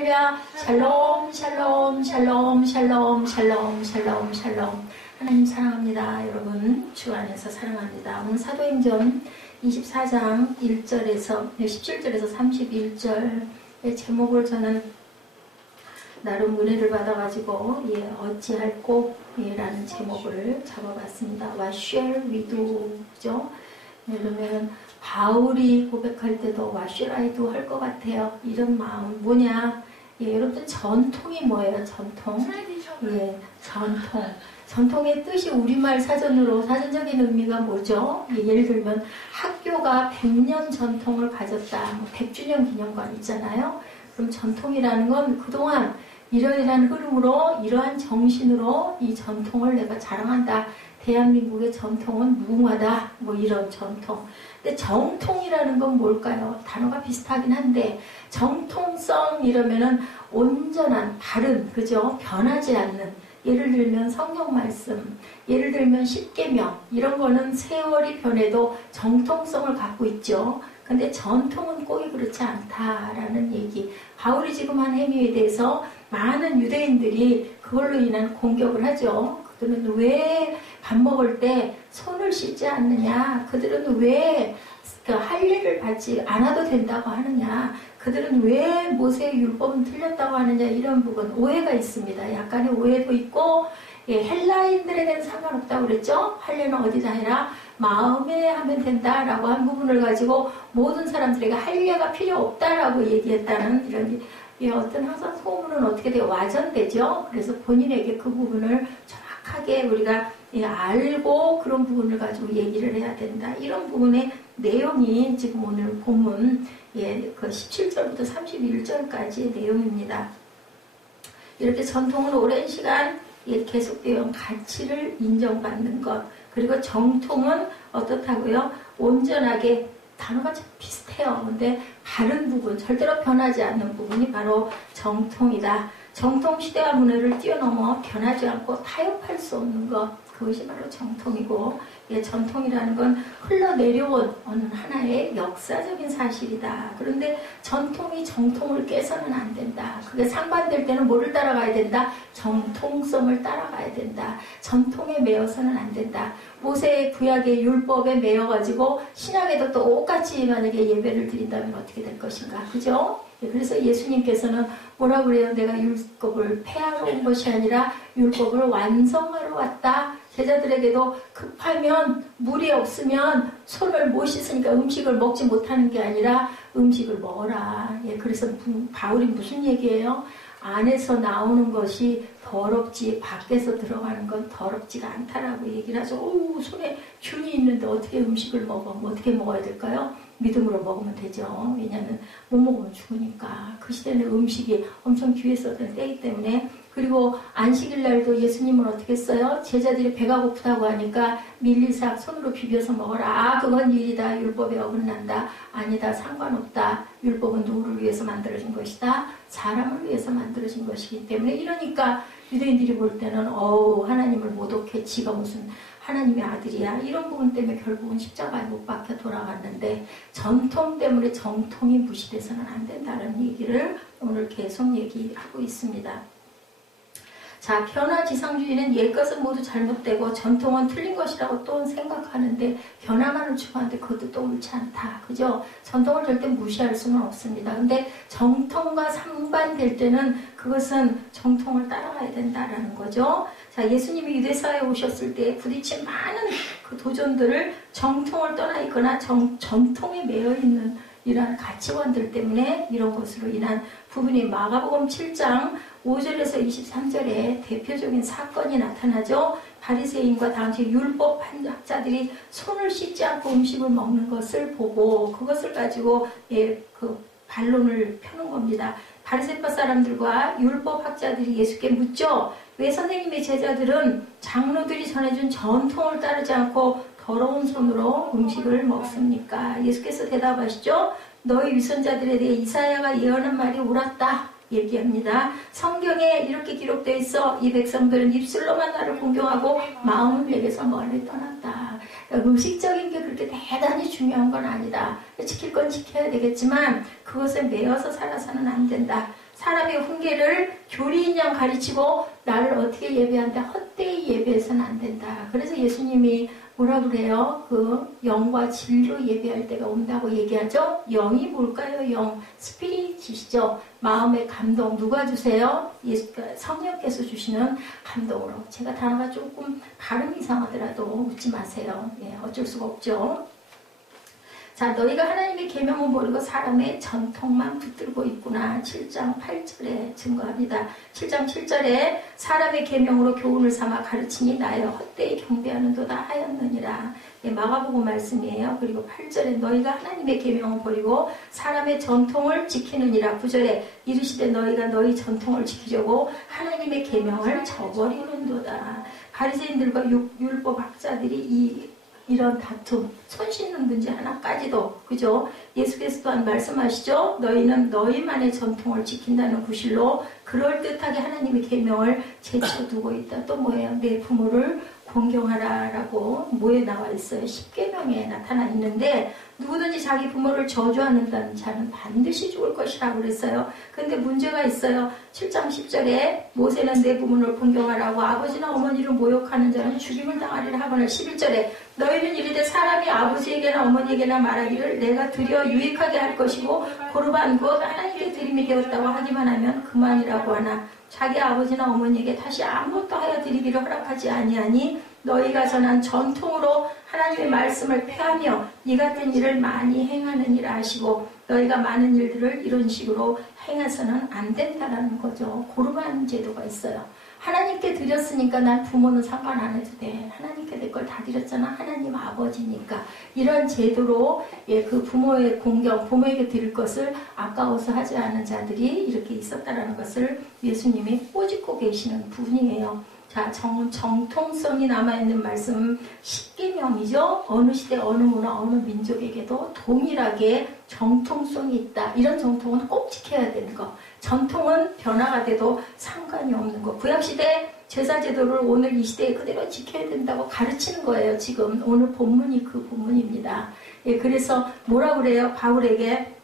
샬롬 샬롬 샬롬 샬롬 샬롬 샬롬 샬롬. 하나님 사랑합니다. 여러분 주 안에서 사랑합니다. 오늘 사도행전 24장 1절에서 17절에서 31절의 제목을 저는 나름 은혜를 받아가지고 어찌할 꼭이라는 제목을 잡아봤습니다. What shall we do? 그죠? 그러면 바울이 고백할 때도 What shall I do? 할 것 같아요. 이런 마음 뭐냐? 여러분들 전통이 뭐예요? 전통? 전통. 전통의 뜻이 우리말 사전으로 사전적인 의미가 뭐죠? 예를 들면 학교가 100년 전통을 가졌다. 100주년 기념관 있잖아요. 그럼 전통이라는 건 그동안 이러이러한 흐름으로 이러한 정신으로 이 전통을 내가 자랑한다. 대한민국의 전통은 무궁하다. 뭐 이런 전통. 근데 정통이라는 건 뭘까요? 단어가 비슷하긴 한데 정통성 이러면은 온전한, 바른, 그죠? 변하지 않는. 예를 들면 성경 말씀, 예를 들면 십계명 이런 거는 세월이 변해도 정통성을 갖고 있죠. 근데 전통은 꼭 그렇지 않다라는 얘기. 바울이 지금 한 행위에 대해서 많은 유대인들이 그걸로 인한 공격을 하죠. 그들은 왜 밥 먹을 때 손을 씻지 않느냐? 그들은 왜 할례를 받지 않아도 된다고 하느냐? 그들은 왜 모세의 율법은 틀렸다고 하느냐? 이런 부분 오해가 있습니다. 약간의 오해도 있고 헬라인들에게는 상관없다고 그랬죠? 할례는 어디다 해라? 마음에 하면 된다라고 한 부분을 가지고 모든 사람들에게 할례가 필요 없다라고 얘기했다는 이런 어떤 항상 소문은 어떻게 돼요? 와전되죠? 그래서 본인에게 그 부분을 정확하게 우리가 알고 그런 부분을 가지고 얘기를 해야 된다. 이런 부분의 내용이 지금 오늘 본문 그 17절부터 31절까지의 내용입니다. 이렇게 전통은 오랜 시간 계속되어 온 가치를 인정받는 것. 그리고 정통은 어떻다고요? 온전하게 단어가 좀 비슷해요. 근데 바른 부분, 절대로 변하지 않는 부분이 바로 정통이다. 정통 시대와 문화를 뛰어넘어 변하지 않고 타협할 수 없는 것. 그것이 바로 정통이고, 전통이라는 건 흘러내려온 어느 하나의 역사적인 사실이다. 그런데 전통이 정통을 깨서는 안 된다. 그게 상반될 때는 뭐를 따라가야 된다? 정통성을 따라가야 된다. 전통에 매여서는 안 된다. 모세의 구약의 율법에 매여가지고 신약에도 똑같이 만약에 예배를 드린다면 어떻게 될 것인가. 그죠? 그래서 예수님께서는 뭐라 그래요? 내가 율법을 폐하러 온 것이 아니라 율법을 완성하러 왔다. 제자들에게도 급하면 물이 없으면 손을 못 씻으니까 음식을 먹지 못하는 게 아니라 음식을 먹어라. 그래서 바울이 무슨 얘기예요? 안에서 나오는 것이 더럽지 밖에서 들어가는 건 더럽지가 않다라고 얘기를 하죠. 손에 균이 있는데 어떻게 음식을 먹어? 어떻게 먹어야 될까요? 믿음으로 먹으면 되죠. 왜냐하면 못 먹으면 죽으니까. 그 시대는 음식이 엄청 귀했었던 때이기 때문에. 그리고 안식일 날도 예수님은 어떻게 했어요? 제자들이 배가 고프다고 하니까 밀리삭 손으로 비벼서 먹어라. 그건 일이다. 율법에 어긋난다. 아니다. 상관없다. 율법은 누구를 위해서 만들어진 것이다. 사람을 위해서 만들어진 것이기 때문에. 이러니까 유대인들이 볼 때는 하나님을 모독해. 지가 무슨 하나님의 아들이야. 이런 부분 때문에 결국은 십자가에 못 박혀 돌아갔는데 전통 때문에 정통이 무시돼서는 안 된다는 얘기를 오늘 계속 얘기하고 있습니다. 자, 변화지상주의는 옛것은 모두 잘못되고 전통은 틀린 것이라고 또 생각하는데 변화만을 추구하는데 그것도 또 옳지 않다. 그죠? 전통을 절대 무시할 수는 없습니다. 근데 정통과 상반될 때는 그것은 정통을 따라가야 된다라는 거죠. 자, 예수님이 유대사회에 오셨을 때 부딪힌 많은 그 도전들을 정통을 떠나 있거나 전통에 매여 있는 이러한 가치관들 때문에 이런 것으로 인한 부분이 마가복음 7장 5절에서 23절에 대표적인 사건이 나타나죠. 바리새인과 당시 율법 학자들이 손을 씻지 않고 음식을 먹는 것을 보고 그것을 가지고 그 반론을 펴는 겁니다. 바리새파 사람들과 율법 학자들이 예수께 묻죠. 왜 선생님의 제자들은 장로들이 전해준 전통을 따르지 않고 더러운 손으로 음식을 먹습니까? 예수께서 대답하시죠. 너희 위선자들에 대해 이사야가 예언한 말이 옳았다. 얘기합니다. 성경에 이렇게 기록되어 있어. 이 백성들은 입술로만 나를 공경하고 마음은 내게서 멀리 떠났다. 그러니까 의식적인 게 그렇게 대단히 중요한 건 아니다. 지킬 건 지켜야 되겠지만 그것에 매여서 살아서는 안 된다. 사람의 훈계를 교리인 양 가르치고 나를 어떻게 예배한다? 헛되이 예배해서는 안 된다. 그래서 예수님이 뭐라 그래요? 그 영과 진리로 예배할 때가 온다고 얘기하죠. 영이 뭘까요? 영, 스피릿이시죠. 마음의 감동 누가 주세요? 성령께서 주시는 감동으로. 제가 단어가 조금 발음이 이상하더라도 웃지 마세요. 예, 어쩔 수가 없죠. 자, 너희가 하나님의 계명은 모르고 사람의 전통만 붙들고 있구나. 7장 8절에 증거합니다. 7장 7절에 사람의 계명으로 교훈을 삼아 가르치니 나여 헛되이 경배하는도다 하였느니라. 예, 마가복음 말씀이에요. 그리고 8절에 너희가 하나님의 계명을 버리고 사람의 전통을 지키느니라. 9절에 이르시되 너희가 너희 전통을 지키려고 하나님의 계명을 저버리는도다. 바리새인들과 율법 학자들이 이런 다툼, 손 씻는 문제 하나까지도, 그죠? 예수께서 또한 말씀하시죠? 너희는 너희만의 전통을 지킨다는 구실로 그럴듯하게 하나님의 계명을 제쳐두고 있다. 또 뭐예요? 내 부모를 공경하라 라고 뭐에 나와 있어요? 10계명에 나타나 있는데 누구든지 자기 부모를 저주하는 자는 반드시 죽을 것이라고 그랬어요. 근데 문제가 있어요. 7장 10절에 모세는 내 부모를 공경하라고 아버지나 어머니를 모욕하는 자는 죽임을 당하리라 하거늘 11절에 너희는 이르되 사람이 아버지에게나 어머니에게나 말하기를 내가 드려 유익하게 할 것이고 고르반 곧 하나님께 드림이 되었다고 하기만 하면 그만이라고 하나 자기 아버지나 어머니에게 다시 아무것도 하여 드리기를 허락하지 아니하니 너희가 전한 전통으로 하나님의 말씀을 폐하며 이 같은 일을 많이 행하느니라 하시고 너희가 많은 일들을 이런 식으로 행해서는 안 된다라는 거죠. 고르반 제도가 있어요. 하나님께 드렸으니까 난 부모는 상관 안 해도 돼. 하나님께 내 걸 다 드렸잖아. 하나님 아버지니까. 이런 제도로 그 부모의 공경, 부모에게 드릴 것을 아까워서 하지 않은 자들이 이렇게 있었다라는 것을 예수님이 꼬집고 계시는 부분이에요. 자, 정통성이 남아있는 말씀 10계명이죠. 어느 시대, 어느 문화, 어느 민족에게도 동일하게 정통성이 있다. 이런 정통은 꼭 지켜야 되는 거. 전통은 변화가 돼도 상관이 없는 거. 구약시대 제사제도를 오늘 이 시대에 그대로 지켜야 된다고 가르치는 거예요. 지금 오늘 본문이 그 본문입니다. 예, 그래서 뭐라 그래요? 바울에게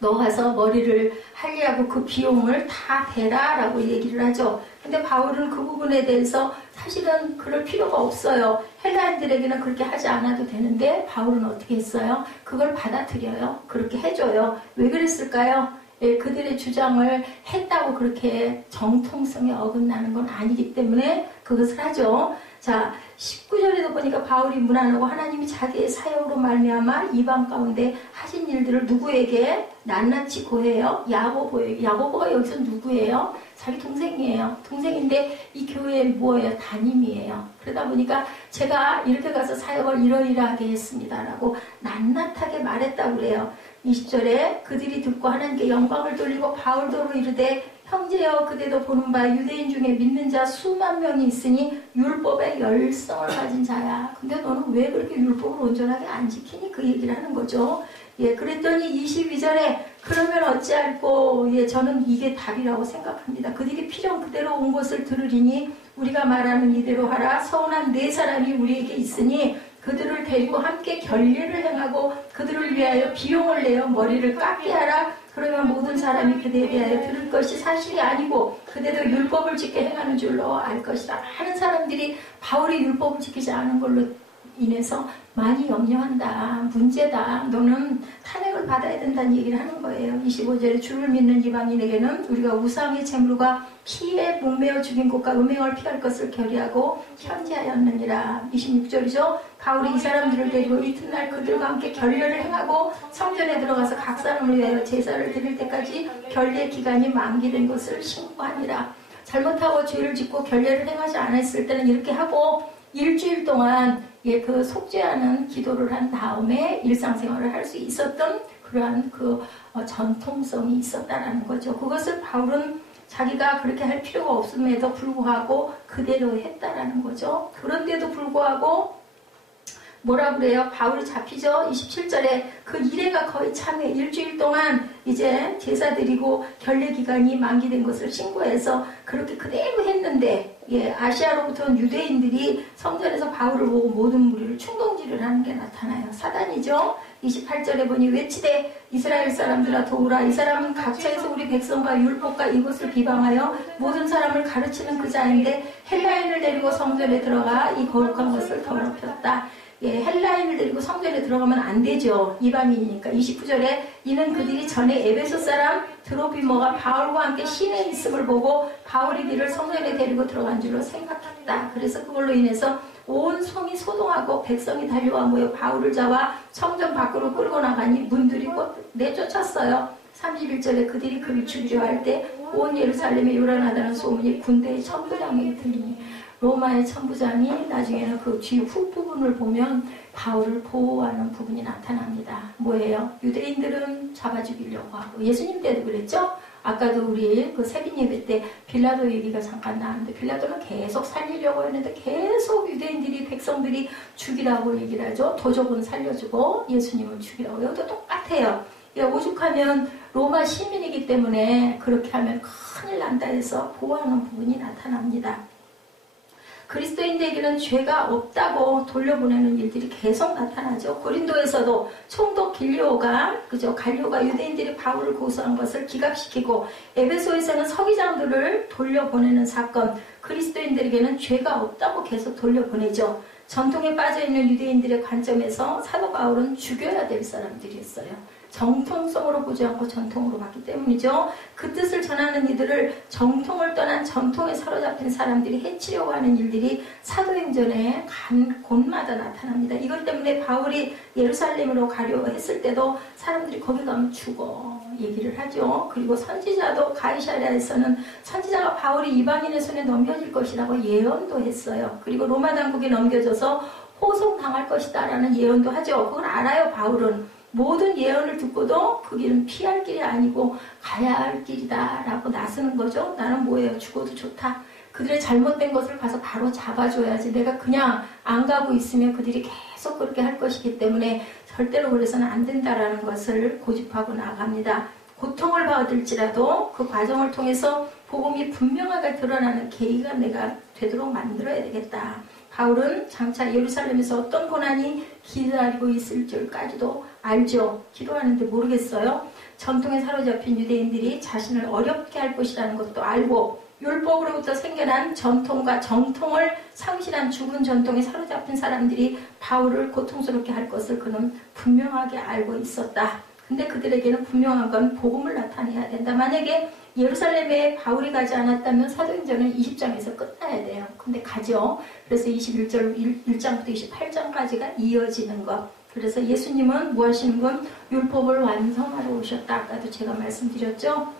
너 가서 머리를 할례하고 그 비용을 다 대라 라고 얘기를 하죠. 근데 바울은 그 부분에 대해서 사실은 그럴 필요가 없어요. 헬라인들에게는 그렇게 하지 않아도 되는데 바울은 어떻게 했어요? 그걸 받아들여요. 그렇게 해줘요. 왜 그랬을까요? 예, 그들의 주장을 했다고 그렇게 정통성에 어긋나는 건 아니기 때문에 그것을 하죠. 자, 19절에도 보니까 바울이 문안하고 하나님이 자기의 사역으로 말미암아 이방 가운데 하신 일들을 누구에게 낱낱이 고해요? 야고보예요. 야고보가 여기서 누구예요? 자기 동생이에요. 동생인데 이 교회의 뭐예요? 담임이에요. 그러다 보니까 제가 이렇게 가서 사역을 이러이러하게 했습니다라고 낱낱하게 말했다고 그래요. 20절에 그들이 듣고 하나님께 영광을 돌리고 바울도로 이르되 형제여 그대도 보는 바 유대인 중에 믿는 자 수만 명이 있으니 율법의 열성을 가진 자야. 근데 너는 왜 그렇게 율법을 온전하게 안 지키니? 그 얘기를 하는 거죠. 예, 그랬더니 22절에 그러면 어찌할꼬? 예, 저는 이게 답이라고 생각합니다. 그들이 필연 그대로 온 것을 들으리니 우리가 말하는 이대로 하라. 서운한 네 사람이 우리에게 있으니 그들을 데리고 함께 결례를 행하고 그들을 위하여 비용을 내어 머리를 깎게 하라. 그러면 모든 사람이 그대에 대하여 들을 것이 사실이 아니고 그대도 율법을 지켜 행하는 줄로 알 것이다 하는 사람들이 바울이 율법을 지키지 않은 걸로 인해서 많이 염려한다. 문제다. 너는 탄핵을 받아야 된다는 얘기를 하는 거예요. 25절에 주를 믿는 이방인에게는 우리가 우상의 재물과 피에 목매어 죽인 곳과 음행을 피할 것을 결의하고 현지하였느니라. 26절이죠. 바울이 이 사람들을 데리고 이튿날 그들과 함께 결례를 행하고 성전에 들어가서 각 사람을 위하여 제사를 드릴 때까지 결례 기간이 만기된 것을 신고하니라. 잘못하고 죄를 짓고 결례를 행하지 않았을 때는 이렇게 하고 일주일 동안 그 속죄하는 기도를 한 다음에 일상생활을 할 수 있었던 그러한 그 전통성이 있었다라는 거죠. 그것을 바울은 자기가 그렇게 할 필요가 없음에도 불구하고 그대로 했다라는 거죠. 그런데도 불구하고 뭐라 그래요? 바울이 잡히죠? 27절에 그 이래가 거의 참에 일주일 동안 이제 제사 드리고 결례기간이 만기된 것을 신고해서 그렇게 그대로 했는데 아시아로부터 온 유대인들이 성전에서 바울을 보고 모든 무리를 충동질을 하는 게 나타나요. 사단이죠. 28절에 보니 외치되 이스라엘 사람들아 도우라. 이 사람은 각처에서 우리 백성과 율법과 이것을 비방하여 모든 사람을 가르치는 그 자인데 헬라인을 데리고 성전에 들어가 이 거룩한 것을 더럽혔다. 헬라인을 데리고 성전에 들어가면 안 되죠. 이방인이니까. 29절에 이는 그들이 전에 에베소 사람 드로피모가 바울과 함께 시내에 있음을 보고 바울이 그를 성전에 데리고 들어간 줄로 생각했다. 그래서 그걸로 인해서 온 성이 소동하고 백성이 달려와 모여 바울을 잡아 성전 밖으로 끌고 나가니 문들이 곧 내쫓았어요. 31절에 그들이 그를 죽이려 할 때 온 예루살렘에 요란하다는 소문이 군대의 천부장에게 들리니 로마의 천부장이 나중에는 그 뒤 후부분을 보면 바울을 보호하는 부분이 나타납니다. 뭐예요? 유대인들은 잡아 죽이려고 하고 예수님 때도 그랬죠? 아까도 우리 그 세빈 예배 때 빌라도 얘기가 잠깐 나왔는데 빌라도는 계속 살리려고 했는데 계속 유대인들이 백성들이 죽이라고 얘기를 하죠. 도적은 살려주고 예수님을 죽이라고. 여기도 똑같아요. 오죽하면 로마 시민이기 때문에 그렇게 하면 큰일 난다 해서 보호하는 부분이 나타납니다. 그리스도인들에게는 죄가 없다고 돌려보내는 일들이 계속 나타나죠. 고린도에서도 총독 갈리오가 유대인들이 바울을 고소한 것을 기각시키고 에베소에서는 서기장들을 돌려보내는 사건, 그리스도인들에게는 죄가 없다고 계속 돌려보내죠. 전통에 빠져있는 유대인들의 관점에서 사도 바울은 죽여야 될 사람들이었어요. 정통성으로 보지 않고 전통으로 봤기 때문이죠. 그 뜻을 전하는 이들을 정통을 떠난 전통에 사로잡힌 사람들이 해치려고 하는 일들이 사도행전에 간 곳마다 나타납니다. 이것 때문에 바울이 예루살렘으로 가려고 했을 때도 사람들이 거기 가면 죽어 얘기를 하죠. 그리고 선지자도 가이사랴에서는 선지자가 바울이 이방인의 손에 넘겨질 것이라고 예언도 했어요. 그리고 로마 당국에 넘겨져서 호송당할 것이다 라는 예언도 하죠. 그걸 알아요. 바울은. 모든 예언을 듣고도 그 길은 피할 길이 아니고 가야 할 길이다 라고 나서는 거죠. 나는 뭐예요? 죽어도 좋다. 그들의 잘못된 것을 가서 바로 잡아줘야지. 내가 그냥 안 가고 있으면 그들이 계속 그렇게 할 것이기 때문에 절대로 그래서는 안 된다라는 것을 고집하고 나갑니다. 고통을 받을지라도 그 과정을 통해서 복음이 분명하게 드러나는 계기가 내가 되도록 만들어야 되겠다. 바울은 장차 예루살렘에서 어떤 고난이 기다리고 있을 줄까지도 알죠. 기도하는데 모르겠어요. 전통에 사로잡힌 유대인들이 자신을 어렵게 할 것이라는 것도 알고 율법으로부터 생겨난 전통과 정통을 상실한 죽은 전통에 사로잡힌 사람들이 바울을 고통스럽게 할 것을 그는 분명하게 알고 있었다. 근데 그들에게는 분명한 건 복음을 나타내야 된다. 만약에 예루살렘에 바울이 가지 않았다면 사도행전은 20장에서 끝나야 돼요. 근데 가죠. 그래서 1장부터 28장까지가 이어지는 것. 그래서 예수님은 뭐 하시는 건 율법을 완성하러 오셨다. 아까도 제가 말씀드렸죠.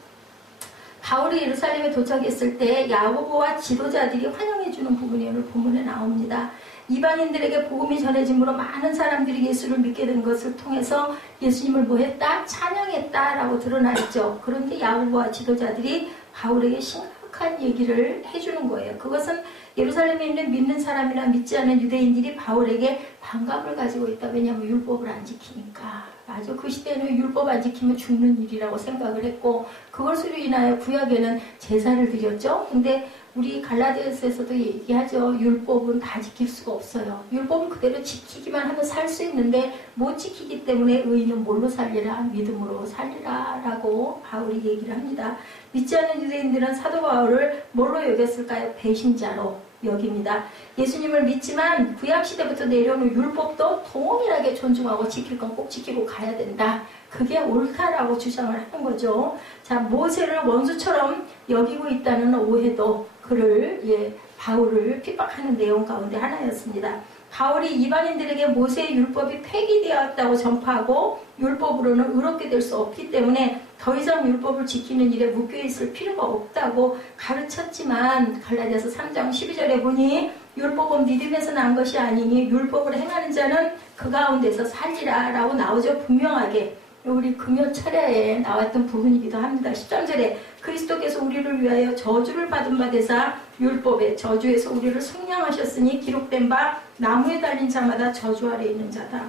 바울이 예루살렘에 도착했을 때 야고보와 지도자들이 환영해주는 부분이 오늘 본문에 나옵니다. 이방인들에게 복음이 전해짐으로 많은 사람들이 예수를 믿게 된 것을 통해서 예수님을 뭐 했다? 찬양했다라고 드러나있죠. 그런데 야고보와 지도자들이 바울에게 심각한 얘기를 해주는 거예요. 그것은 예루살렘에 있는 믿는 사람이나 믿지 않는 유대인들이 바울에게 반감을 가지고 있다. 왜냐하면 율법을 안 지키니까. 맞아. 그 시대에는 율법 안 지키면 죽는 일이라고 생각을 했고 그것으로 인하여 구약에는 제사를 드렸죠. 근데 우리 갈라디아서에서도 얘기하죠. 율법은 다 지킬 수가 없어요. 율법은 그대로 지키기만 하면 살 수 있는데 못 지키기 때문에 의인은 뭘로 살리라? 믿음으로 살리라 라고 바울이 얘기를 합니다. 믿지 않는 유대인들은 사도 바울을 뭘로 여겼을까요? 배신자로 여깁니다. 예수님을 믿지만 구약시대부터 내려오는 율법도 동일하게 존중하고 지킬 건 꼭 지키고 가야 된다. 그게 옳다라고 주장을 하는 거죠. 자, 모세를 원수처럼 여기고 있다는 오해도 그를 바울을 핍박하는 내용 가운데 하나였습니다. 바울이 이방인들에게 모세의 율법이 폐기되었다고 전파하고 율법으로는 의롭게 될 수 없기 때문에 더 이상 율법을 지키는 일에 묶여있을 필요가 없다고 가르쳤지만 갈라디아서 3장 12절에 보니 율법은 믿음에서 난 것이 아니니 율법을 행하는 자는 그 가운데서 살리라 라고 나오죠. 분명하게. 우리 금요 철야에 나왔던 부분이기도 합니다. 13절에 그리스도께서 우리를 위하여 저주를 받은 바 되사 율법의 저주에서 우리를 속량하셨으니 기록된 바 나무에 달린 자마다 저주 아래 있는 자다.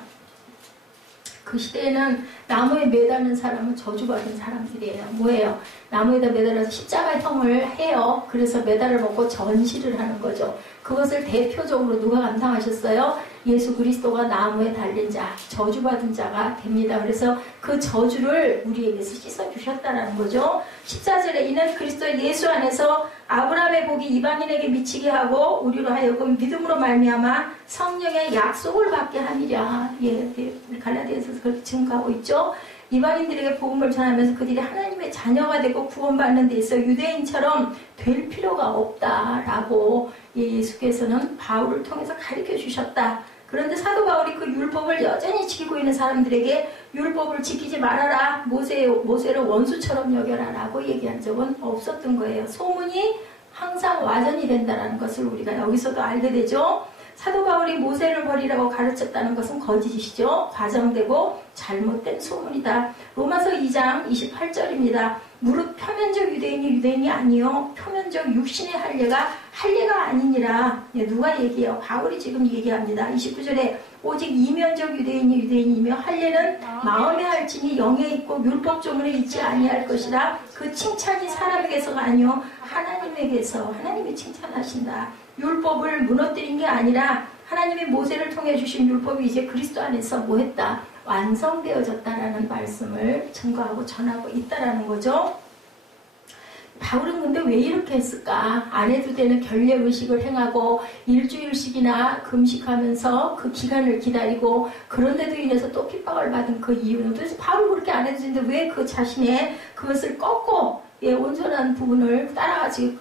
그 시대에는 나무에 매달린 사람은 저주받은 사람들이에요. 뭐예요? 나무에다 매달아서 십자가형을 해요. 그래서 메달을 먹고 전시를 하는 거죠. 그것을 대표적으로 누가 감당하셨어요? 예수 그리스도가 나무에 달린 자, 저주받은 자가 됩니다. 그래서 그 저주를 우리에게서 씻어주셨다는 거죠. 14절에 이는 그리스도 예수 안에서 아브라함의 복이 이방인에게 미치게 하고 우리로 하여금 믿음으로 말미암아 성령의 약속을 받게 함이랴. 갈라디아서도 그렇게 증거하고 있죠. 이방인들에게 복음을 전하면서 그들이 하나님의 자녀가 되고 구원받는 데 있어 유대인처럼 될 필요가 없다라고 예수께서는 바울을 통해서 가르쳐 주셨다. 그런데 사도 바울이 그 율법을 여전히 지키고 있는 사람들에게 율법을 지키지 말아라. 모세를 원수처럼 여겨라 라고 얘기한 적은 없었던 거예요. 소문이 항상 와전이 된다는 것을 우리가 여기서도 알게 되죠. 사도 바울이 모세를 버리라고 가르쳤다는 것은 거짓이시죠. 과장되고 잘못된 소문이다. 로마서 2장 28절입니다. 무릇 표면적 유대인이 아니요 표면적 육신의 할례가 아니니라. 누가 얘기해요? 바울이 지금 얘기합니다. 29절에 오직 이면적 유대인이며 할례는 마음에 할지니 영에 있고 율법 조문에 있지 아니할 것이라. 그 칭찬이 사람에게서가 아니요 하나님에게서. 하나님이 칭찬하신다. 율법을 무너뜨린 게 아니라 하나님이 모세를 통해 주신 율법이 이제 그리스도 안에서 뭐했다? 완성되어졌다라는 말씀을 증거하고 전하고 있다라는 거죠. 바울은 근데 왜 이렇게 했을까? 안 해도 되는 결례의식을 행하고 일주일씩이나 금식하면서 그 기간을 기다리고 그런데도 인해서 또 핍박을 받은 그 이유는 도대체 바울 그렇게 안 해도 되는데 왜 그 자신의 그것을 꺾고 온전한 부분을 따라가지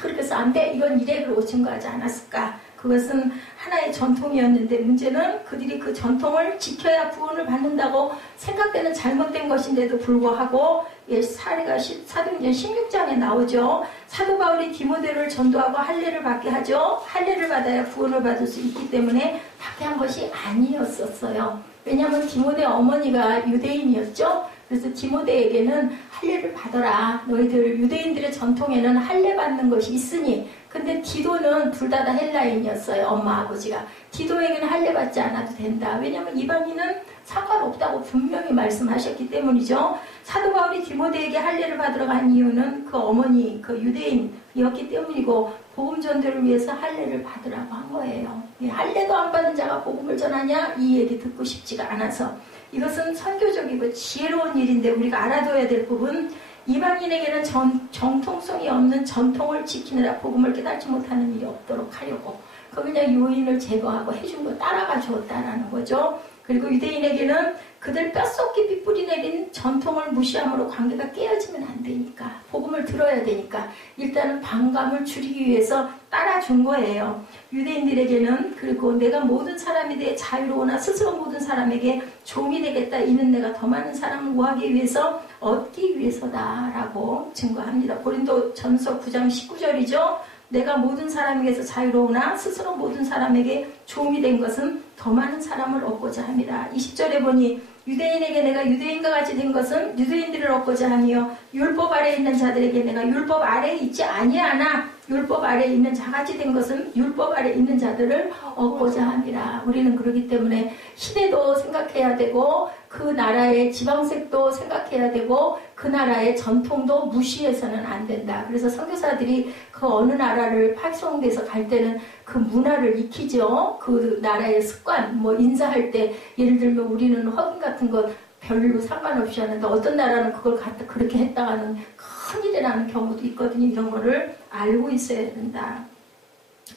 그렇게 해서 안 돼. 이건 이래로 증거하지 않았을까? 그것은 하나의 전통이었는데 문제는 그들이 그 전통을 지켜야 구원을 받는다고 생각되는 잘못된 것인데도 불구하고 사례가 사도행전 16장에 나오죠. 사도 바울이 디모데를 전도하고 할례를 받게 하죠. 할례를 받아야 구원을 받을 수 있기 때문에 받게 한 것이 아니었었어요. 왜냐하면 디모데 어머니가 유대인이었죠. 그래서 디모데에게는 할례를 받아라. 너희들 유대인들의 전통에는 할례 받는 것이 있으니. 근데 디도는 둘 다 헬라인이었어요. 엄마 아버지가. 디도에게는 할례 받지 않아도 된다. 왜냐하면 이방인은 상관없다고 분명히 말씀하셨기 때문이죠. 사도 바울이 디모데에게 할례를 받으러 간 이유는 그 어머니, 그 유대인이었기 때문이고 복음 전도를 위해서 할례를 받으라고 한 거예요. 할례도 안 받은 자가 복음을 전하냐? 이 얘기 듣고 싶지가 않아서. 이것은 선교적이고 지혜로운 일인데 우리가 알아둬야 될 부분, 이방인에게는 정통성이 없는 전통을 지키느라 복음을 깨닫지 못하는 일이 없도록 하려고 그냥 요인을 제거하고 해준 거 따라가 주었다라는 거죠. 그리고 유대인에게는 그들 뼛속 깊이 뿌리내린 전통을 무시함으로 관계가 깨어지면 안 되니까 복음을 들어야 되니까 일단은 반감을 줄이기 위해서 따라준 거예요. 유대인들에게는 그리고 내가 모든 사람에 대해 자유로우나 스스로 모든 사람에게 종이 되겠다. 이는 내가 더 많은 사람을 구하기 위해서 얻기 위해서다라고 증거합니다. 고린도전서 9장 19절이죠. 내가 모든 사람에게서 자유로우나 스스로 모든 사람에게 종이 된 것은 더 많은 사람을 얻고자 합니다. 20절에 보니 유대인에게 내가 유대인과 같이 된 것은 유대인들을 얻고자 하며 율법 아래에 있는 자들에게 내가 율법 아래에 있지 아니하나 율법 아래에 있는 자같이 된 것은 율법 아래에 있는 자들을 얻고자 합니다. 우리는 그렇기 때문에 시대도 생각해야 되고 그 나라의 지방색도 생각해야 되고 그 나라의 전통도 무시해서는 안 된다. 그래서 선교사들이 그 어느 나라를 파송돼서 갈 때는 그 문화를 익히죠. 그 나라의 습관, 인사할 때 예를 들면 우리는 확인 같은 것 별로 상관없이 하는데 어떤 나라는 그걸 갖다 그렇게 했다가는 큰일이 나는 경우도 있거든요. 이런 거를 알고 있어야 된다.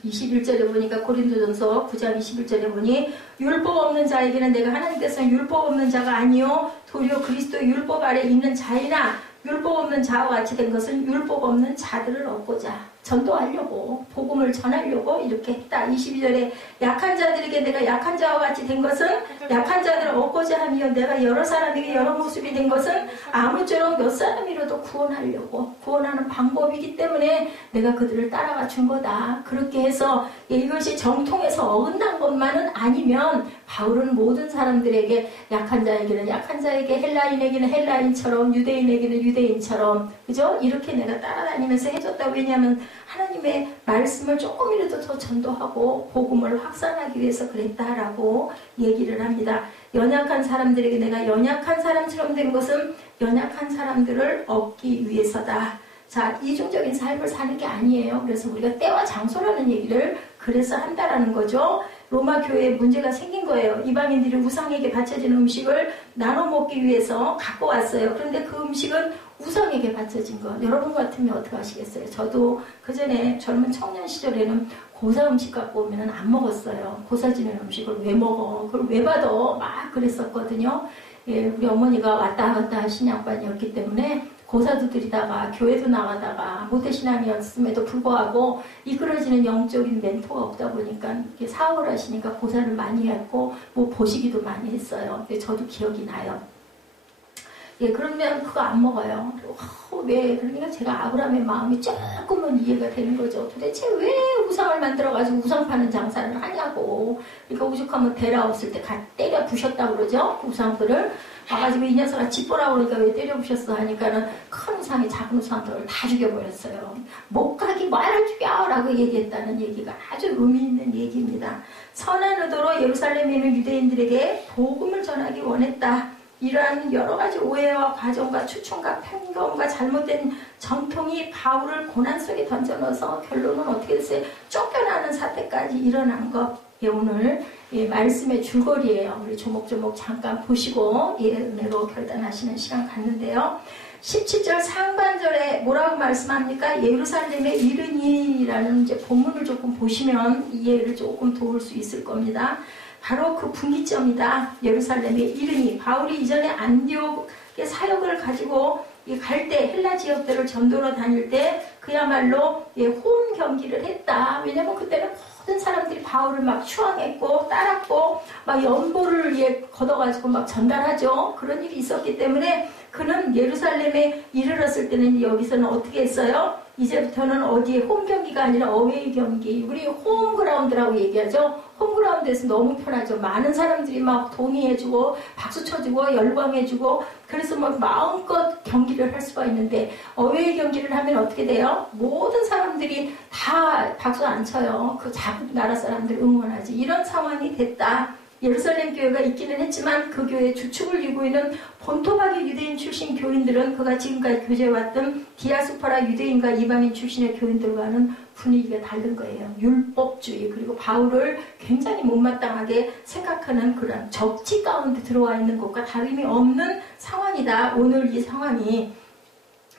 21절에 보니까 고린도전서 9장 21절에 보니 율법 없는 자에게는 내가 하나님께서는 율법 없는 자가 아니요 도리어 그리스도의 율법 아래 있는 자이나 율법 없는 자와 같이 된 것은 율법 없는 자들을 얻고자 전도하려고 복음을 전하려고 이렇게 했다. 22절에 약한 자들에게 내가 약한 자와 같이 된 것은 약한 자들을 얻고자 하며 내가 여러 사람에게 여러 모습이 된 것은 아무쪼록 몇 사람이라도 구원하려고 구원하는 방법이기 때문에 내가 그들을 따라가 준 거다. 그렇게 해서 이것이 정통에서 어긋난 것만은 아니면 바울은 모든 사람들에게 약한 자에게는 약한 자에게, 헬라인에게는 헬라인처럼, 유대인에게는 유대인처럼, 그죠? 이렇게 내가 따라다니면서 해줬다. 왜냐하면 하나님의 말씀을 조금이라도 더 전도하고 복음을 확산하기 위해서 그랬다라고 얘기를 합니다. 연약한 사람들에게 내가 연약한 사람처럼 된 것은 연약한 사람들을 얻기 위해서다. 자, 이중적인 삶을 사는 게 아니에요. 그래서 우리가 때와 장소라는 얘기를 그래서 한다라는 거죠. 로마 교회에 문제가 생긴 거예요. 이방인들이 우상에게 바쳐진 음식을 나눠 먹기 위해서 갖고 왔어요. 그런데 그 음식은 우상에게 바쳐진 거. 여러분 같으면 어떻게 하시겠어요? 저도 그전에 젊은 청년 시절에는 고사 음식 갖고 오면 안 먹었어요. 고사 지는 음식을 왜 먹어? 그걸 왜 받아? 막 그랬었거든요. 예, 우리 어머니가 왔다 갔다 하신 양반이었기 때문에 고사도 드리다가 교회도 나가다가 모태신앙이었음에도 불구하고 이끌어지는 영적인 멘토가 없다 보니까 이렇게 사업을 하시니까 고사를 많이 했고 뭐 보시기도 많이 했어요. 저도 기억이 나요. 예, 그러면 그거 안 먹어요. 왜? 그러니까 제가 아브라함의 마음이 조금은 이해가 되는 거죠. 도대체 왜 우상을 만들어가지고 우상 파는 장사를 하냐고. 그러니까 오죽하면 데라 없을 때 때려 부셨다고 그러죠. 그 우상들을. 와가지고 이 녀석아 짚보라고 그러니까 왜 때려 부셨어 하니까는 큰 우상이 작은 우상들을 다 죽여버렸어요. 못 가기 말을 죽여라고 얘기했다는 얘기가 아주 의미 있는 얘기입니다. 선한 의도로 예루살렘에 있는 유대인들에게 복음을 전하기 원했다. 이러한 여러 가지 오해와 과정과 추측과 편견과 잘못된 정통이 바울을 고난 속에 던져넣어서 결론은 어떻게 됐어요? 쫓겨나는 사태까지 일어난 것. 예, 오늘 말씀의 줄거리예요. 우리 조목조목 잠깐 보시고 은혜로 결단하시는 시간 갖는데요. 17절 상반절에 뭐라고 말씀합니까? 예루살렘에 이르니라는 이제 본문을 조금 보시면 이해를 조금 도울 수 있을 겁니다. 바로 그 분기점이다. 예루살렘에 이르니 바울이 이전에 안디옥의 사역을 가지고 갈 때 헬라 지역들을 전도로 다닐 때 그야말로 호응 경기를 했다. 왜냐면 그때는 모든 사람들이 바울을 막 추앙했고 따랐고 막 연보를 걷어가지고 막 전달하죠. 그런 일이 있었기 때문에 그는 예루살렘에 이르렀을 때는 여기서는 어떻게 했어요? 이제부터는 어디에 홈 경기가 아니라 어웨이 경기. 우리 홈그라운드라고 얘기하죠. 홈그라운드에서 너무 편하죠. 많은 사람들이 막 동의해주고 박수 쳐주고 열광해주고 그래서 막 마음껏 경기를 할 수가 있는데 어웨이 경기를 하면 어떻게 돼요? 모든 사람들이 다 박수 안 쳐요. 그 작은 나라 사람들 응원하지. 이런 상황이 됐다. 예루살렘 교회가 있기는 했지만 그 교회의 주축을 이루고 있는 본토박의 유대인 출신 교인들은 그가 지금까지 교제해왔던 디아스포라 유대인과 이방인 출신의 교인들과는 분위기가 다른 거예요. 율법주의 그리고 바울을 굉장히 못마땅하게 생각하는 그런 적지 가운데 들어와 있는 것과 다름이 없는 상황이다. 오늘 이 상황이.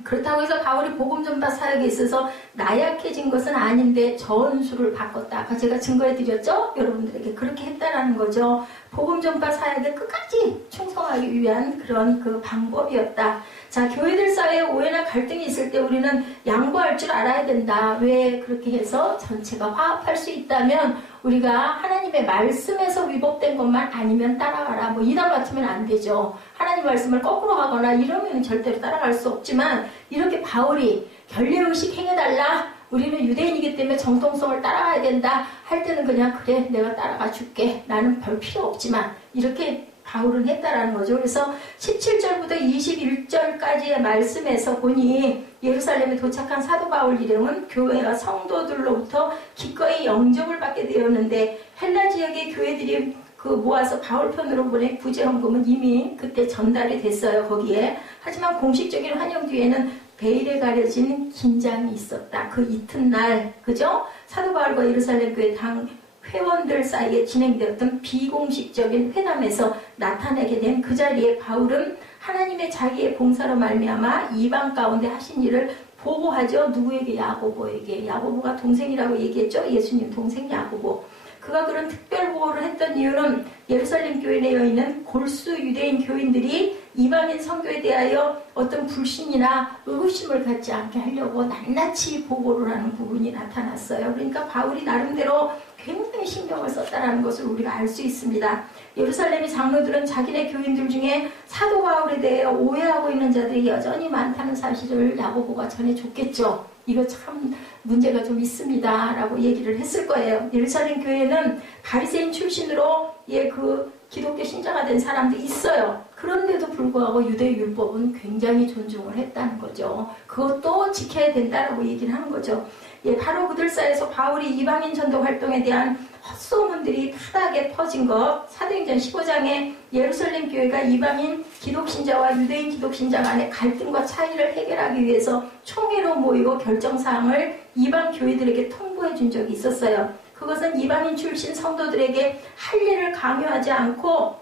그렇다고 해서 바울이 복음 전파 사역에 있어서 나약해진 것은 아닌데 전술을 바꿨다. 아까 제가 증거해 드렸죠? 여러분들에게 그렇게 했다라는 거죠. 복음 전파 사역에 끝까지 충성하기 위한 그런 그 방법이었다. 자, 교회들 사이에 오해나 갈등이 있을 때 우리는 양보할 줄 알아야 된다. 왜 그렇게 해서 전체가 화합할 수 있다면 우리가 하나님의 말씀에서 위법된 것만 아니면 따라가라. 뭐 이단 같으면 안 되죠. 하나님 말씀을 거꾸로 하거나 이러면 절대로 따라갈 수 없지만 이렇게 바울이 결례의식 행해달라. 우리는 유대인이기 때문에 정통성을 따라가야 된다. 할 때는 그냥 그래 내가 따라가 줄게. 나는 별 필요 없지만 이렇게 바울은 했다라는 거죠. 그래서 17절부터 21절까지의 말씀에서 보니 예루살렘에 도착한 사도 바울 일행은 교회와 성도들로부터 기꺼이 영접을 받게 되었는데 헬라 지역의 교회들이 그 모아서 바울 편으로 보낸 구제헌금은 이미 그때 전달이 됐어요. 거기에. 하지만 공식적인 환영 뒤에는 베일에 가려진 긴장이 있었다. 그 이튿날 그죠? 사도 바울과 예루살렘 교회 당 회원들 사이에 진행되었던 비공식적인 회담에서 나타내게 된 그 자리에 바울은 하나님의 자기의 봉사로 말미암아 이방 가운데 하신 일을 보고하죠. 누구에게? 야고보에게. 야고보가 동생이라고 얘기했죠. 예수님 동생 야고보. 그가 그런 특별 보호를 했던 이유는 예루살렘 교회 내에 있는 골수 유대인 교인들이 이방인 선교에 대하여 어떤 불신이나 의구심을 갖지 않게 하려고 낱낱이 보고를 하는 부분이 나타났어요. 그러니까 바울이 나름대로 굉장히 신경을 썼다는 것을 우리가 알 수 있습니다. 예루살렘의 장로들은 자기네 교인들 중에 사도 바울에 대해 오해하고 있는 자들이 여전히 많다는 사실을 야고보가 전해줬겠죠. 이거 참 문제가 좀 있습니다 라고 얘기를 했을 거예요. 예루살렘 교회는 바리새인 출신으로 그 기독교 신자가 된 사람들이 있어요. 그런데도 불구하고 유대율법은 굉장히 존중을 했다는 거죠. 그것도 지켜야 된다라고 얘기를 하는 거죠. 바로 그들 사이에서 바울이 이방인 전도 활동에 대한 헛소문들이 크다게 퍼진 것, 사도행전 15장에 예루살렘 교회가 이방인 기독신자와 유대인 기독신자 간의 갈등과 차이를 해결하기 위해서 총회로 모이고 결정사항을 이방 교회들에게 통보해 준 적이 있었어요. 그것은 이방인 출신 성도들에게 할례를 강요하지 않고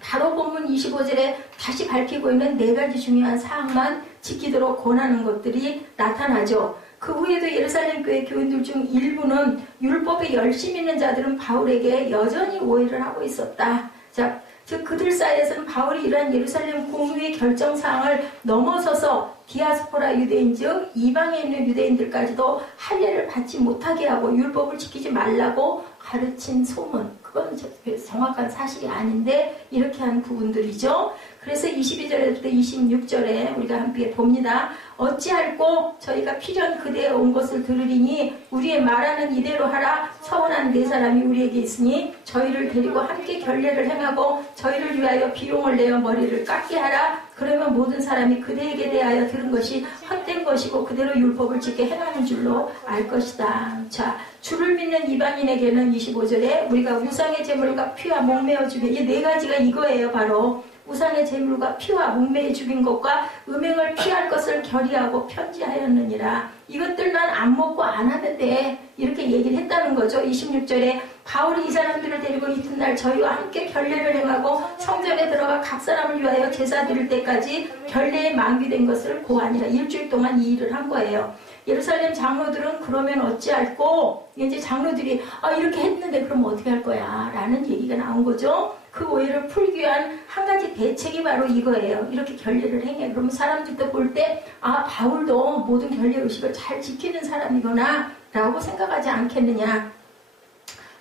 바로 본문 25절에 다시 밝히고 있는 4가지 중요한 사항만 지키도록 권하는 것들이 나타나죠. 그 후에도 예루살렘 교회 교인들 중 일부는 율법에 열심히 있는 자들은 바울에게 여전히 오해를 하고 있었다. 자, 즉 그들 사이에서는 바울이 이러한 예루살렘 공의의 결정사항을 넘어서서 디아스포라 유대인 즉 이방에 있는 유대인들까지도 할례를 받지 못하게 하고 율법을 지키지 말라고 가르친 소문, 그건 정확한 사실이 아닌데 이렇게 하는 부분들이죠. 그래서 22절에부터 26절에 우리가 함께 봅니다. 어찌할꼬 저희가 필연 그대에 온 것을 들으리니 우리의 말하는 이대로 하라. 서원한 4사람이 우리에게 있으니 저희를 데리고 함께 결례를 행하고 저희를 위하여 비용을 내어 머리를 깎게 하라. 그러면 모든 사람이 그대에게 대하여 들은 것이 헛된 것이고 그대로 율법을 지켜 행하는 줄로 알 것이다. 자, 주를 믿는 이방인에게는 25절에 우리가 우상의 제물과 피와 목매어 주게, 이 4가지가 이거예요. 바로 우상의 제물과 피와 목매어 죽인 것과 음행을 피할 것을 결의하고 편지하였느니라. 이것들만 안 먹고 안 하는데 이렇게 얘기를 했다는 거죠. 26절에 바울이 이 사람들을 데리고 이튿날 저희와 함께 결례를 행하고 성전에 들어가 각 사람을 위하여 제사 드릴 때까지 결례에 만기된 것을 고하니라. 일주일 동안 이 일을 한 거예요. 예루살렘 장로들은 그러면 어찌할꼬? 이제 장로들이 이렇게 했는데 그럼 어떻게 할 거야? 라는 얘기가 나온 거죠. 그 오해를 풀기 위한 한 가지 대책이 바로 이거예요. 이렇게 결례를 행해. 그러면 사람들도 볼 때 바울도 모든 결례 의식을 잘 지키는 사람이구나 라고 생각하지 않겠느냐.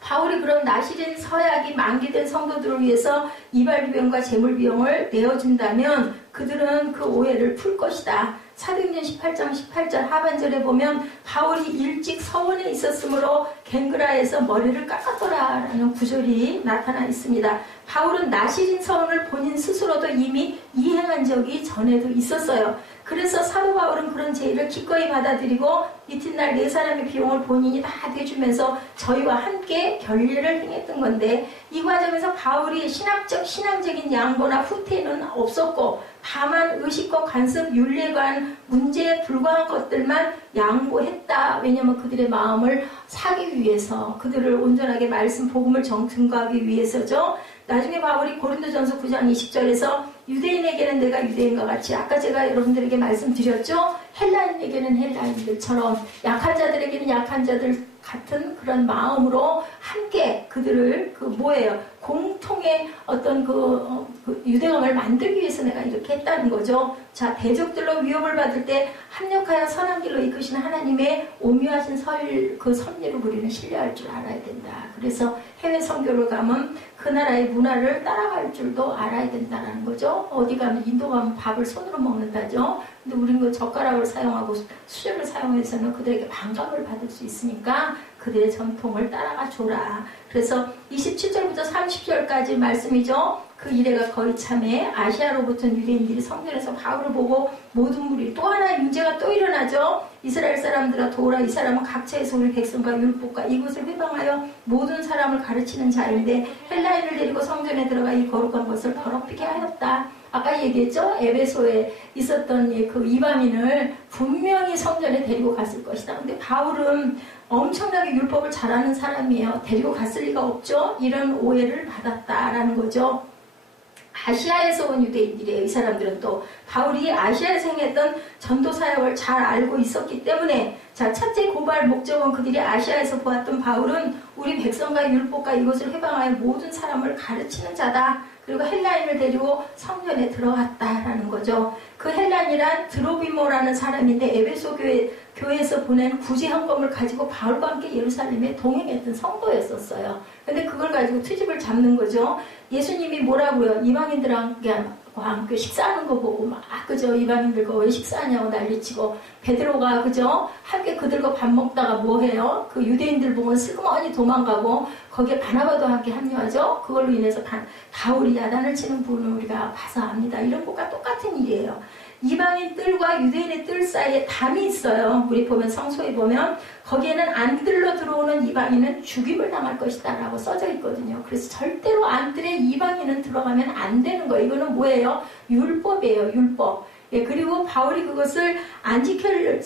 바울이 그런 나시린 서약이 만기된 성도들을 위해서 이발비용과 재물비용을 내어준다면 그들은 그 오해를 풀 것이다. 사도행전 18장 18절 하반절에 보면 바울이 일찍 서원에 있었으므로 갱그라에서 머리를 깎았더라라는 구절이 나타나 있습니다. 바울은 나시린 서원을 본인 스스로도 이미 이행한 적이 전에도 있었어요. 그래서 사도 바울은 그런 제의를 기꺼이 받아들이고 이튿날 4사람의 비용을 본인이 다 대주면서 저희와 함께 결례를 행했던 건데, 이 과정에서 바울이 신앙적인 양보나 후퇴는 없었고 다만 의식과 관습, 윤리에 관한 문제에 불과한 것들만 양보했다. 왜냐하면 그들의 마음을 사기 위해서, 그들을 온전하게 말씀 복음을 증거하기 위해서죠. 나중에 바울이 고린도전서 9장 20절에서 유대인에게는 내가 유대인과 같이, 아까 제가 여러분들에게 말씀드렸죠. 헬라인에게는 헬라인들처럼, 약한 자들에게는 약한 자들 같은 그런 마음으로 함께 그들을 공통의 어떤 유대감을 만들기 위해서 내가 이렇게 했다는 거죠. 자, 대적들로 위협을 받을 때 합력하여 선한 길로 이끄시는 하나님의 오묘하신 섭리를 우리는 신뢰할 줄 알아야 된다. 그래서 해외 선교를 가면 그 나라의 문화를 따라갈 줄도 알아야 된다는 거죠. 어디 가면 인도 가면 밥을 손으로 먹는다죠. 근데 우리는 그 젓가락을 사용하고 수저를 사용해서는 그들에게 반감을 받을 수 있으니까 그들의 전통을 따라가 줘라. 그래서 27절부터 30절까지 말씀이죠. 그 이래가 거의 참에 아시아로부터 유대인들이 성전에서 바울을 보고 모든 무리, 또 하나의 문제가 또 일어나죠. 이스라엘 사람들아 도우라. 이 사람은 각처에서 우리 백성과 율법과 이것을 회방하여 모든 사람을 가르치는 자인데 헬라인을 데리고 성전에 들어가 이 거룩한 것을 더럽히게 하였다. 아까 얘기했죠. 에베소에 있었던 그 이방인을 분명히 성전에 데리고 갔을 것이다. 근데 바울은 엄청나게 율법을 잘하는 사람이에요. 데리고 갔을 리가 없죠. 이런 오해를 받았다라는 거죠. 아시아에서 온 유대인들이에요. 이 사람들은 또 바울이 아시아에서 행했던 전도 사역을 잘 알고 있었기 때문에, 자, 첫째 고발 목적은 그들이 아시아에서 보았던 바울은 우리 백성과 율법과 이것을 회방하여 모든 사람을 가르치는 자다 그리고 헬라인을 데리고 성전에 들어갔다라는 거죠. 그 헬라인이란 드로비모라는 사람인데 에베소 교회에서 보낸 구제 헌금을 가지고 바울과 함께 예루살렘에 동행했던 성도였었어요. 근데 그걸 가지고 트집을 잡는 거죠. 예수님이 뭐라고요? 이방인들과 함께 식사하는 거 보고 막 그죠? 이방인들과 왜 식사하냐고 난리치고 베드로가 그죠? 함께 그들과 밥 먹다가 뭐 해요? 그 유대인들 보면 슬그머니 도망가고 거기에 바나바도 함께 합류하죠. 그걸로 인해서 바울이 야단을 치는 부분을 우리가 봐서 압니다. 이런 것과 똑같은 일이에요. 이방인 뜰과 유대인의 뜰 사이에 담이 있어요. 우리 보면 성소에 보면 거기에는 안뜰로 들어오는 이방인은 죽임을 당할 것이다 라고 써져 있거든요. 그래서 절대로 안뜰에 이방인은 들어가면 안 되는 거예요. 이거는 뭐예요? 율법이에요. 율법. 예, 그리고 바울이 그것을 안 지켰을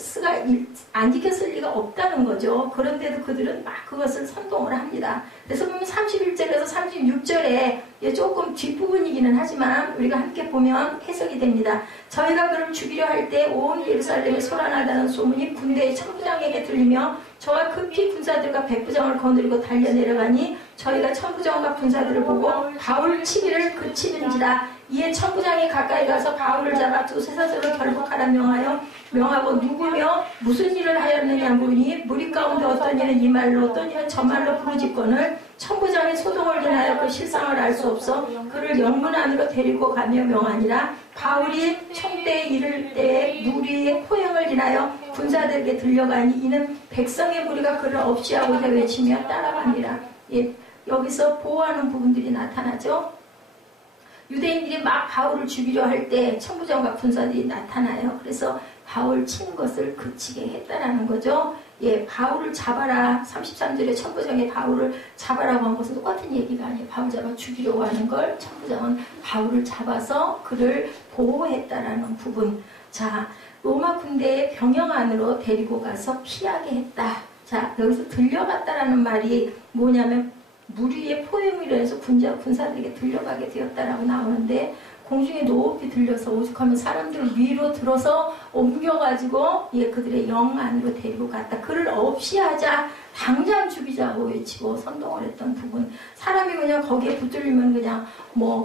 리가 없다는 거죠. 그런데도 그들은 막 그것을 선동을 합니다. 그래서 보면 31절에서 36절에 조금 뒷부분이기는 하지만 우리가 함께 보면 해석이 됩니다. 저희가 그를 죽이려 할 때 온 예루살렘에 소란하다는 소문이 군대의 천부장에게 들리며 저와 급히 군사들과 백부장을 거느리고 달려내려가니 저희가 천부장과 군사들을 보고 바울 치기를 그치는지라. 이에 천부장이 가까이 가서 바울을 잡아 두세 사슬로 결박하라 명하고 누구며 무슨 일을 하였느냐 물으니 무리 가운데 어떤 이는 이 말로 어떤 이는 저 말로 부르짖거늘 천부장이 소동을 인하여 그 실상을 알 수 없어 그를 영문 안으로 데리고 가며 명하니라. 바울이 총대에 이를 때에 무리의 포행을 인하여 군사들에게 들려가니 이는 백성의 무리가 그를 없이하고자 외치며 따라가니라. 예, 여기서 보호하는 부분들이 나타나죠. 유대인들이 막 바울을 죽이려 할 때 천부장과 군사들이 나타나요. 그래서 바울 친 것을 그치게 했다라는 거죠. 예, 바울을 잡아라. 33절에 천부장이 바울을 잡아라고 한 것은 똑같은 얘기가 아니에요. 바울 잡아 죽이려고 하는 걸 천부장은 바울을 잡아서 그를 보호했다라는 부분. 자, 로마 군대의 병영 안으로 데리고 가서 피하게 했다. 자, 여기서 들려갔다라는 말이 뭐냐면 무리의 포용으로 해서 군사들에게 들려가게 되었다라고 나오는데 공중에 높이 들려서 오죽하면 사람들을 위로 들어서 옮겨가지고 그들의 영 안으로 데리고 갔다. 그를 없이 하자 당장 죽이자고 외치고 선동을 했던 부분. 사람이 그냥 거기에 붙들리면 그냥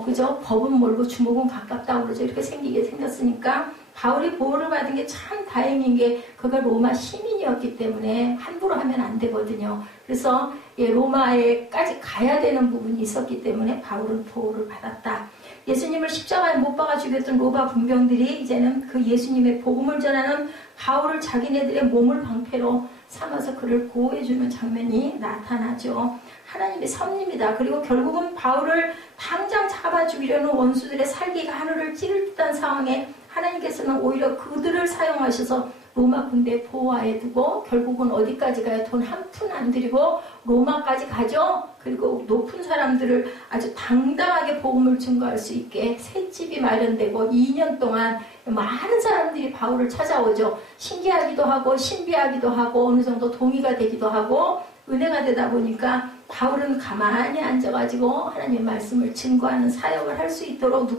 그죠? 법은 멀고 주먹은 가깝다고 그러죠. 이렇게 생기게 생겼으니까 바울이 보호를 받은 게 참 다행인 게 그가 로마 시민이었기 때문에 함부로 하면 안 되거든요. 그래서 로마에까지 가야 되는 부분이 있었기 때문에 바울은 보호를 받았다. 예수님을 십자가에 못 박아 죽였던 로마 군병들이 이제는 그 예수님의 복음을 전하는 바울을 자기네들의 몸을 방패로 삼아서 그를 보호해주는 장면이 나타나죠. 하나님의 섭리입니다. 그리고 결국은 바울을 당장 잡아 죽이려는 원수들의 살기가 하늘을 찌를 듯한 상황에 하나님께서는 오히려 그들을 사용하셔서 로마 군대 보호하에 두고 결국은 어디까지 가요? 돈 한 푼 안 들이고 로마까지 가죠. 그리고 높은 사람들을 아주 당당하게 복음을 증거할 수 있게 새 집이 마련되고 2년 동안 많은 사람들이 바울을 찾아오죠. 신기하기도 하고 신비하기도 하고 어느 정도 동의가 되기도 하고 은혜가 되다 보니까 바울은 가만히 앉아가지고 하나님의 말씀을 증거하는 사역을 할 수 있도록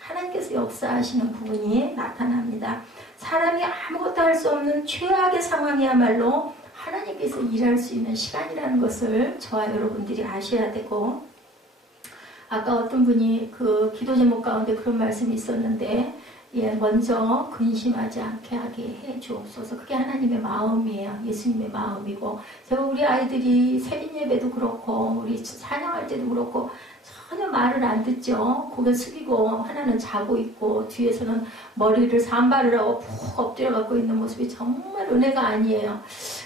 하나님께서 역사하시는 부분이 나타납니다. 사람이 아무것도 할 수 없는 최악의 상황이야말로 하나님께서 일할 수 있는 시간이라는 것을 저와 여러분들이 아셔야 되고, 아까 어떤 분이 그 기도 제목 가운데 그런 말씀이 있었는데, 먼저 근심하지 않게 하게 해 주옵소서. 그게 하나님의 마음이에요. 예수님의 마음이고, 제가 우리 아이들이 새벽 예배도 그렇고 우리 찬양할 때도 그렇고 전혀 말을 안 듣죠. 고개 숙이고 하나는 자고 있고 뒤에서는 머리를 산발을 하고 푹 엎드려 갖고 있는 모습이 정말 은혜가 아니에요.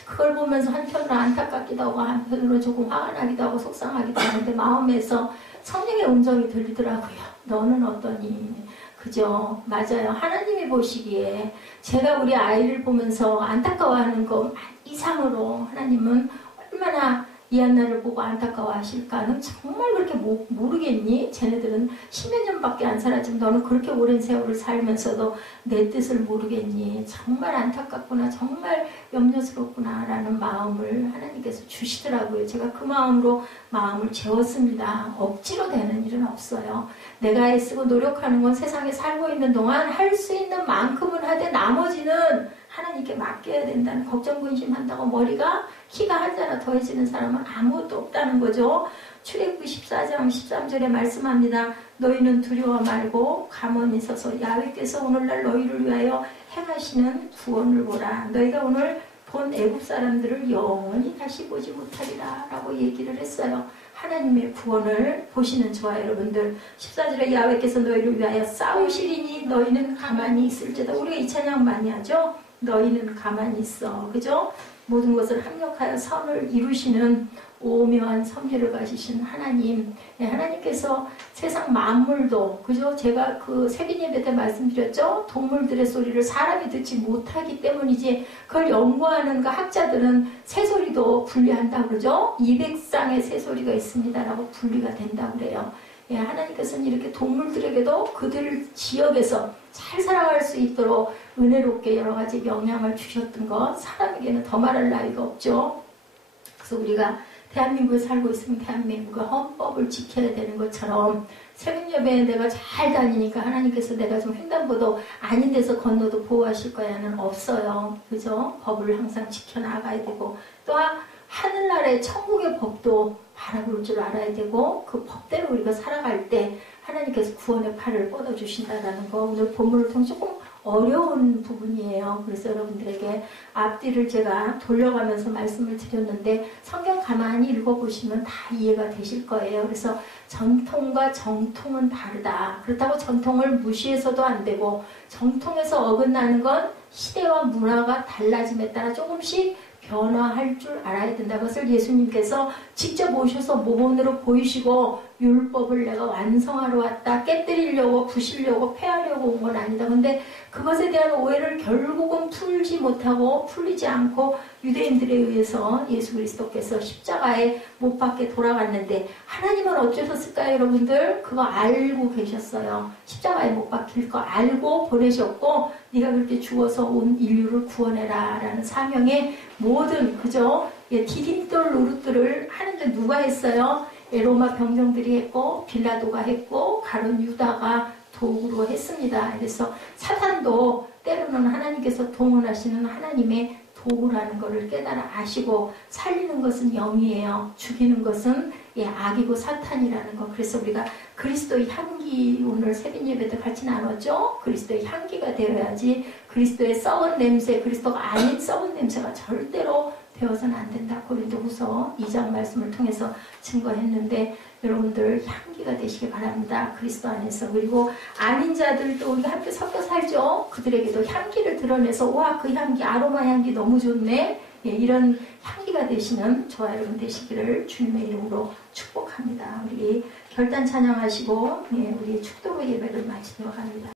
그걸 보면서 한편으로 안타깝기도 하고 한편으로 조금 화가 나기도 하고 속상하기도 하는데 마음에서 성령의 음성이 들리더라고요. 너는 어떠니? 그죠? 맞아요. 하나님이 보시기에 제가 우리 아이를 보면서 안타까워하는 것 이상으로 하나님은 얼마나 이 한나를 보고 안타까워하실까는 정말 그렇게 모르겠니? 쟤네들은 10몇 년밖에 안 살았지만 너는 그렇게 오랜 세월을 살면서도 내 뜻을 모르겠니? 정말 안타깝구나. 정말 염려스럽구나 라는 마음을 하나님께서 주시더라고요. 제가 그 마음으로 마음을 채웠습니다. 억지로 되는 일은 없어요. 내가 애쓰고 노력하는 건 세상에 살고 있는 동안 할 수 있는 만큼은 하되 나머지는 하나님께 맡겨야 된다는 걱정 근심한다고 머리가 키가 한 자나 더해지는 사람은 아무것도 없다는 거죠. 출애굽기 14장 13절에 말씀합니다. 너희는 두려워 말고 가만히 서서 야훼께서 오늘날 너희를 위하여 행하시는 구원을 보라. 너희가 오늘 본 애굽 사람들을 영원히 다시 보지 못하리라 라고 얘기를 했어요. 하나님의 구원을 보시는 저와 여러분들, 14절에 야훼께서 너희를 위하여 싸우시리니 너희는 가만히 있을지다. 우리가 이 찬양 많이 하죠. 너희는 가만히 있어. 그죠? 모든 것을 합력하여 선을 이루시는 오묘한 섭리를 가지신 하나님. 네, 하나님께서 세상 만물도, 그죠? 제가 그 세빈 예배 때 말씀드렸죠? 동물들의 소리를 사람이 듣지 못하기 때문이지, 그걸 연구하는 그 학자들은 새소리도 분리한다고 그러죠? 200쌍의 새소리가 있습니다라고 분리가 된다고 그래요. 예, 하나님께서는 이렇게 동물들에게도 그들 지역에서 잘 살아갈 수 있도록 은혜롭게 여러 가지 영향을 주셨던 것, 사람에게는 더 말할 나위가 없죠. 그래서 우리가 대한민국에 살고 있으면 대한민국의 헌법을 지켜야 되는 것처럼, 새벽 예배에 내가 잘 다니니까 하나님께서 내가 좀 횡단보도 아닌 데서 건너도 보호하실 거야는 없어요. 그죠? 법을 항상 지켜나가야 되고, 또한 하늘나라의 천국의 법도 바라볼 줄 알아야 되고, 그 법대로 우리가 살아갈 때 하나님께서 구원의 팔을 뻗어주신다는 거, 오늘 본문을 통해 조금 어려운 부분이에요. 그래서 여러분들에게 앞뒤를 제가 돌려가면서 말씀을 드렸는데, 성경 가만히 읽어보시면 다 이해가 되실 거예요. 그래서 전통과 정통은 다르다. 그렇다고 전통을 무시해서도 안 되고, 정통에서 어긋나는 건 시대와 문화가 달라짐에 따라 조금씩 변화할 줄 알아야 된다. 그것을 예수님께서 직접 오셔서 모본으로 보이시고, 율법을 내가 완성하러 왔다, 깨뜨리려고, 부시려고, 폐하려고 온 건 아니다. 근데 그것에 대한 오해를 결국은 풀지 못하고, 풀리지 않고 유대인들에 의해서 예수 그리스도께서 십자가에 못 박게 돌아갔는데, 하나님은 어쩌셨을까요, 여러분들? 그거 알고 계셨어요. 십자가에 못 박힐 거 알고 보내셨고, 네가 그렇게 죽어서 온 인류를 구원해라 라는 사명에 모든, 그죠? 디딤돌 노릇들을 하는데 누가 했어요? 로마 병정들이 했고, 빌라도가 했고, 가룟 유다가 도구로 했습니다. 그래서 사탄도 때로는 하나님께서 동원하시는 하나님의 도구라는 것을 깨달아 아시고, 살리는 것은 영이에요. 죽이는 것은 악이고 사탄이라는 것. 그래서 우리가 그리스도의 향기, 오늘 새벽 예배 때 같이 나눴죠? 그리스도의 향기가 되어야지, 그리스도의 썩은 냄새, 그리스도가 아닌 썩은 냄새가 절대로 되어서는 안 된다. 고린도후서 2장 말씀을 통해서 증거했는데, 여러분들 향기가 되시길 바랍니다. 그리스도 안에서. 그리고 아닌 자들도 우리가 함께 섞여 살죠. 그들에게도 향기를 드러내서, 와, 그 향기, 아로마 향기 너무 좋네. 이런 향기가 되시는 저와 여러분 되시기를 주님의 이름으로 축복합니다. 우리 결단 찬양하시고 우리 축도로 예배를 마치도록 합니다.